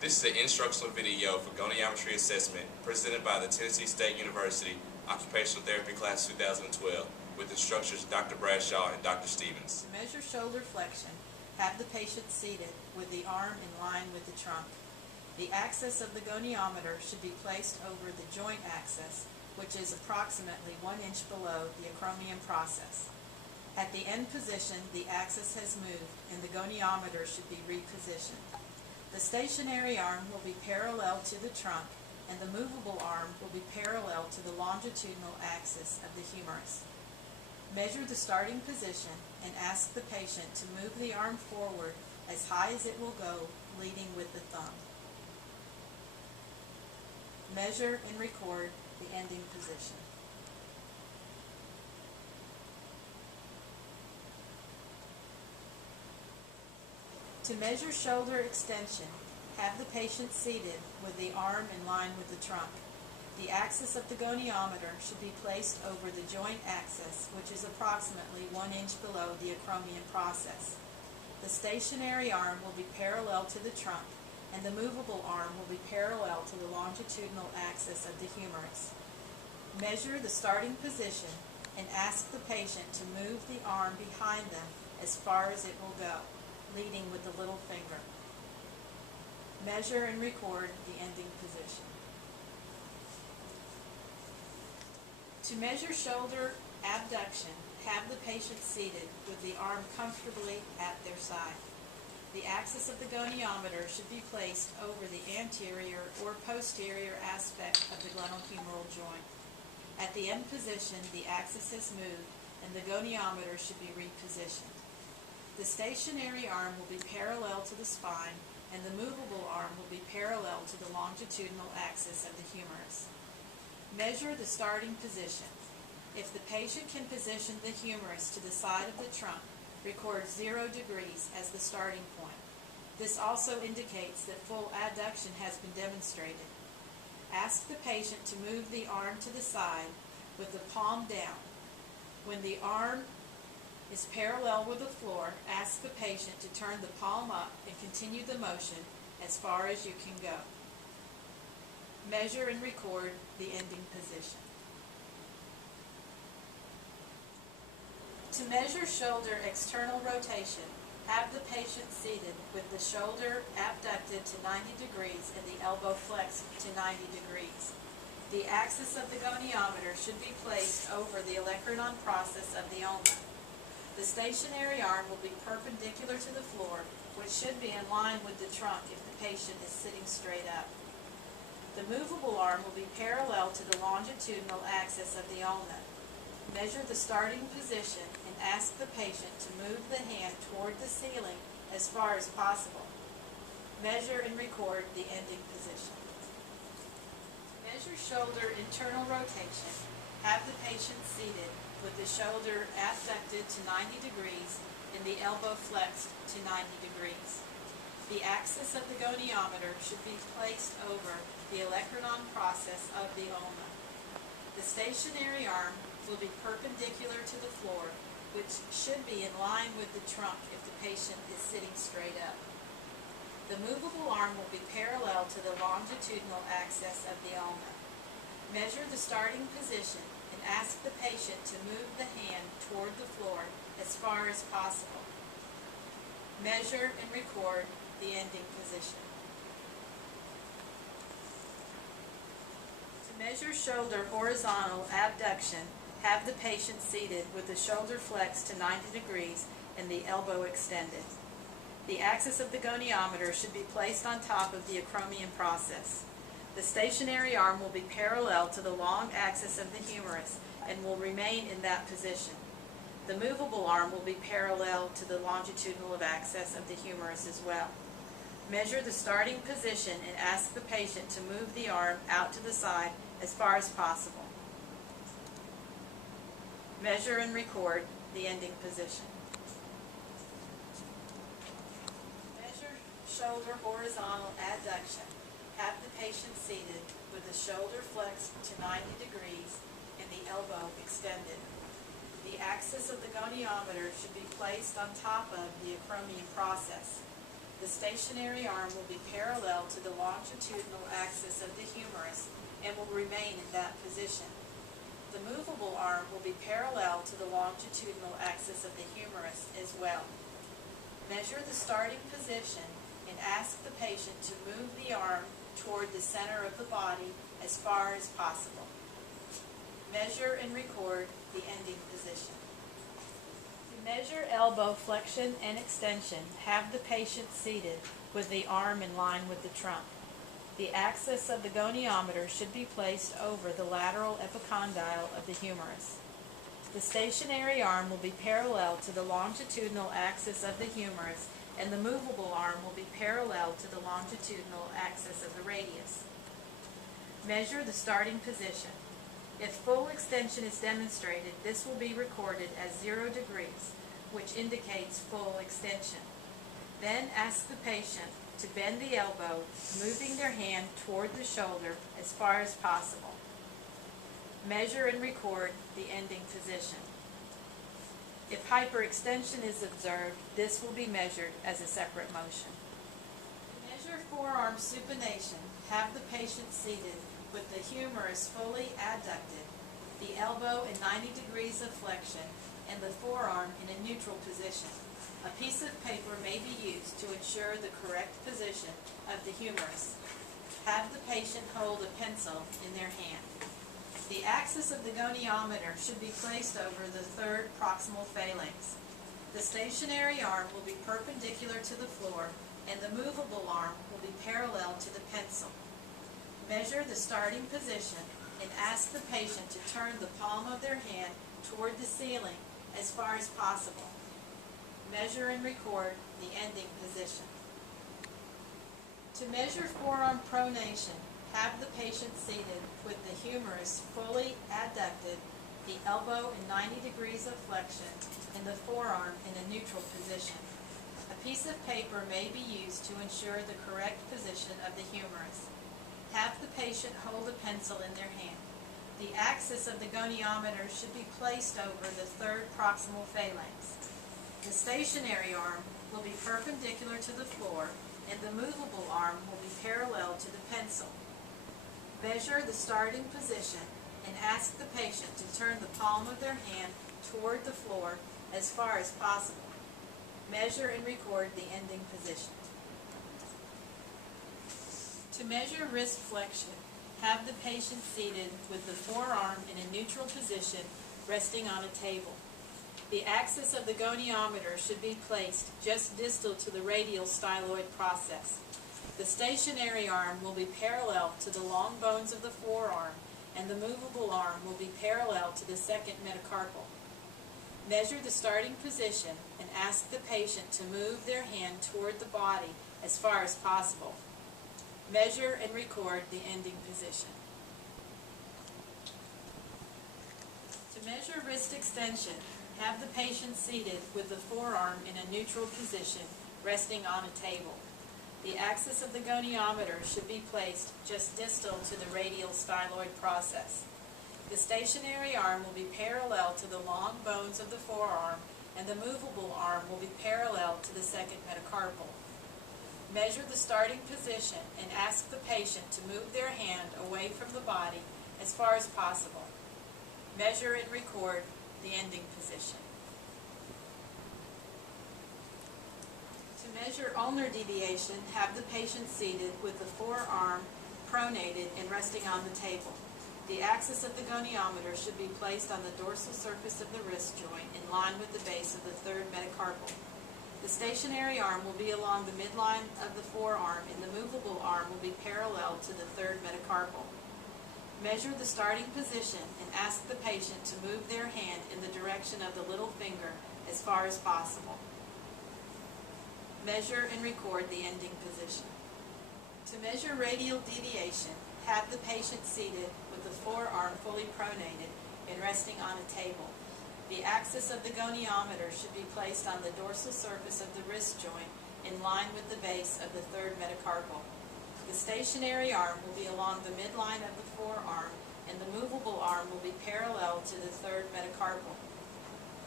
This is an instructional video for goniometry assessment presented by the Tennessee State University Occupational Therapy Class 2012 with instructors Dr. Bradshaw and Dr. Stevens. To measure shoulder flexion, have the patient seated with the arm in line with the trunk. The axis of the goniometer should be placed over the joint axis, which is approximately 1 inch below the acromion process. At the end position, the axis has moved and the goniometer should be repositioned. The stationary arm will be parallel to the trunk and the movable arm will be parallel to the longitudinal axis of the humerus. Measure the starting position and ask the patient to move the arm forward as high as it will go, leading with the thumb. Measure and record the ending position. To measure shoulder extension, have the patient seated with the arm in line with the trunk. The axis of the goniometer should be placed over the joint axis, which is approximately 1 inch below the acromion process. The stationary arm will be parallel to the trunk, and the movable arm will be parallel to the longitudinal axis of the humerus. Measure the starting position and ask the patient to move the arm behind them as far as it will go, leading with the little finger. Measure and record the ending position. To measure shoulder abduction, have the patient seated with the arm comfortably at their side. The axis of the goniometer should be placed over the anterior or posterior aspect of the glenohumeral joint. At the end position, the axis has moved and the goniometer should be repositioned. The stationary arm will be parallel to the spine and the movable arm will be parallel to the longitudinal axis of the humerus. Measure the starting position. If the patient can position the humerus to the side of the trunk, record 0 degrees as the starting point. This also indicates that full adduction has been demonstrated. Ask the patient to move the arm to the side with the palm down. When the arm is parallel with the floor, ask the patient to turn the palm up and continue the motion as far as you can go. Measure and record the ending position. To measure shoulder external rotation, have the patient seated with the shoulder abducted to 90 degrees and the elbow flexed to 90 degrees. The axis of the goniometer should be placed over the olecranon process of the ulna. The stationary arm will be perpendicular to the floor, which should be in line with the trunk if the patient is sitting straight up. The movable arm will be parallel to the longitudinal axis of the ulna. Measure the starting position and ask the patient to move the hand toward the ceiling as far as possible. Measure and record the ending position. Measure shoulder internal rotation. Have the patient seated with the shoulder abducted to 90 degrees and the elbow flexed to 90 degrees. The axis of the goniometer should be placed over the olecranon process of the ulna. The stationary arm will be perpendicular to the floor, which should be in line with the trunk if the patient is sitting straight up. The movable arm will be parallel to the longitudinal axis of the ulna. Measure the starting position and ask the patient to move the hand toward the floor as far as possible. Measure and record the ending position. To measure shoulder horizontal abduction, have the patient seated with the shoulder flexed to 90 degrees and the elbow extended. The axis of the goniometer should be placed on top of the acromion process. The stationary arm will be parallel to the long axis of the humerus and will remain in that position. The movable arm will be parallel to the longitudinal axis of the humerus as well. Measure the starting position and ask the patient to move the arm out to the side as far as possible. Measure and record the ending position. Measure shoulder horizontal adduction. Have the patient seated with the shoulder flexed to 90 degrees and the elbow extended. The axis of the goniometer should be placed on top of the acromion process. The stationary arm will be parallel to the longitudinal axis of the humerus and will remain in that position. The movable arm will be parallel to the longitudinal axis of the humerus as well. Measure the starting position and ask the patient to move the arm toward the center of the body as far as possible. Measure and record the ending position. To measure elbow flexion and extension, have the patient seated with the arm in line with the trunk. The axis of the goniometer should be placed over the lateral epicondyle of the humerus. The stationary arm will be parallel to the longitudinal axis of the humerus, and the movable arm will be parallel to the longitudinal axis of the radius. Measure the starting position. If full extension is demonstrated, this will be recorded as 0 degrees, which indicates full extension. Then ask the patient to bend the elbow, moving their hand toward the shoulder as far as possible. Measure and record the ending position. If hyperextension is observed, this will be measured as a separate motion. To measure forearm supination, have the patient seated with the humerus fully adducted, the elbow in 90 degrees of flexion, and the forearm in a neutral position. A piece of paper may be used to ensure the correct position of the humerus. Have the patient hold a pencil in their hand. The axis of the goniometer should be placed over the third proximal phalanx. The stationary arm will be perpendicular to the floor, and the movable arm will be parallel to the pencil. Measure the starting position and ask the patient to turn the palm of their hand toward the ceiling as far as possible. Measure and record the ending position. To measure forearm pronation, have the patient seated with the humerus fully adducted, the elbow in 90 degrees of flexion, and the forearm in a neutral position. A piece of paper may be used to ensure the correct position of the humerus. Have the patient hold a pencil in their hand. The axis of the goniometer should be placed over the third proximal phalanx. The stationary arm will be perpendicular to the floor, and the movable arm will be parallel to the pencil. Measure the starting position and ask the patient to turn the palm of their hand toward the floor as far as possible. Measure and record the ending position. To measure wrist flexion, have the patient seated with the forearm in a neutral position resting on a table. The axis of the goniometer should be placed just distal to the radial styloid process. The stationary arm will be parallel to the long bones of the forearm, and the movable arm will be parallel to the second metacarpal. Measure the starting position and ask the patient to move their hand toward the body as far as possible. Measure and record the ending position. To measure wrist extension, have the patient seated with the forearm in a neutral position resting on a table. The axis of the goniometer should be placed just distal to the radial styloid process. The stationary arm will be parallel to the long bones of the forearm, and the movable arm will be parallel to the second metacarpal. Measure the starting position and ask the patient to move their hand away from the body as far as possible. Measure and record the ending position. To measure ulnar deviation, have the patient seated with the forearm pronated and resting on the table. The axis of the goniometer should be placed on the dorsal surface of the wrist joint in line with the base of the third metacarpal. The stationary arm will be along the midline of the forearm, and the movable arm will be parallel to the third metacarpal. Measure the starting position and ask the patient to move their hand in the direction of the little finger as far as possible. Measure and record the ending position. To measure radial deviation, have the patient seated with the forearm fully pronated and resting on a table. The axis of the goniometer should be placed on the dorsal surface of the wrist joint in line with the base of the third metacarpal. The stationary arm will be along the midline of the forearm, and the movable arm will be parallel to the third metacarpal.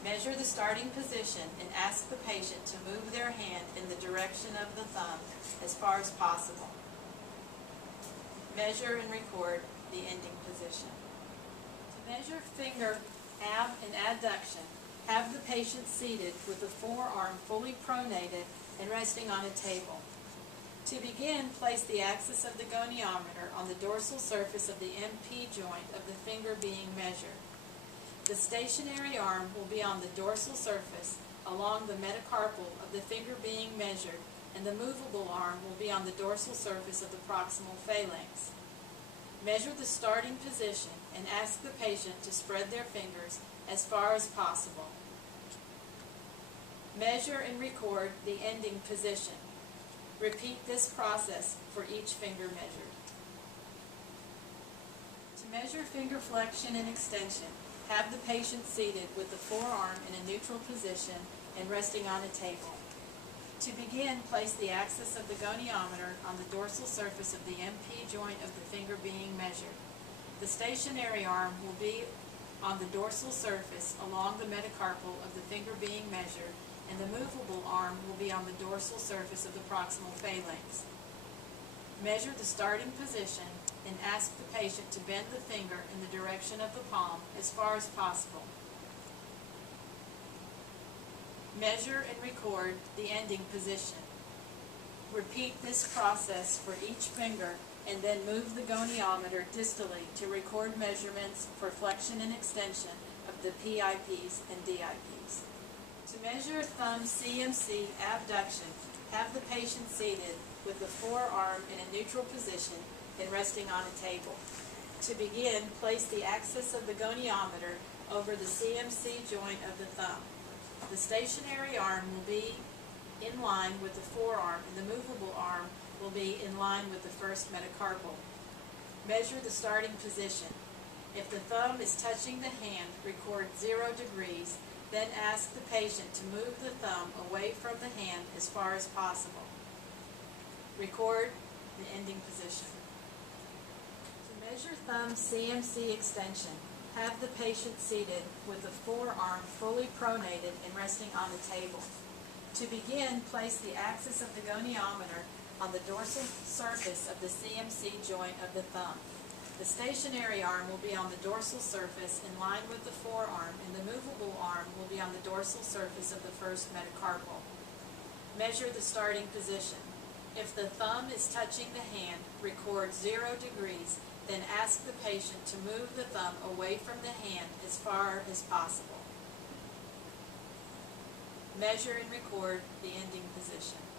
Measure the starting position and ask the patient to move their hand in the direction of the thumb as far as possible. Measure and record the ending position. To measure finger ab and adduction, have the patient seated with the forearm fully pronated and resting on a table. To begin, place the axis of the goniometer on the dorsal surface of the MP joint of the finger being measured. The stationary arm will be on the dorsal surface along the metacarpal of the finger being measured, and the movable arm will be on the dorsal surface of the proximal phalanx. Measure the starting position and ask the patient to spread their fingers as far as possible. Measure and record the ending position. Repeat this process for each finger measured. To measure finger flexion and extension, have the patient seated with the forearm in a neutral position and resting on a table. To begin, place the axis of the goniometer on the dorsal surface of the MP joint of the finger being measured. The stationary arm will be on the dorsal surface along the metacarpal of the finger being measured, and the movable arm will be on the dorsal surface of the proximal phalanx. Measure the starting position and ask the patient to bend the finger in the direction of the palm as far as possible. Measure and record the ending position. Repeat this process for each finger and then move the goniometer distally to record measurements for flexion and extension of the PIPs and DIPs. To measure thumb CMC abduction, have the patient seated with the forearm in a neutral position and resting on a table. To begin, place the axis of the goniometer over the CMC joint of the thumb. The stationary arm will be in line with the forearm, and the movable arm will be in line with the first metacarpal. Measure the starting position. If the thumb is touching the hand, record 0 degrees, then ask the patient to move the thumb away from the hand as far as possible. Record the ending position. To measure thumb CMC extension, have the patient seated with the forearm fully pronated and resting on the table. To begin, place the axis of the goniometer on the dorsal surface of the CMC joint of the thumb. The stationary arm will be on the dorsal surface in line with the forearm, and the movable arm will be on the dorsal surface of the first metacarpal. Measure the starting position. If the thumb is touching the hand, record 0 degrees, then ask the patient to move the thumb away from the hand as far as possible. Measure and record the ending position.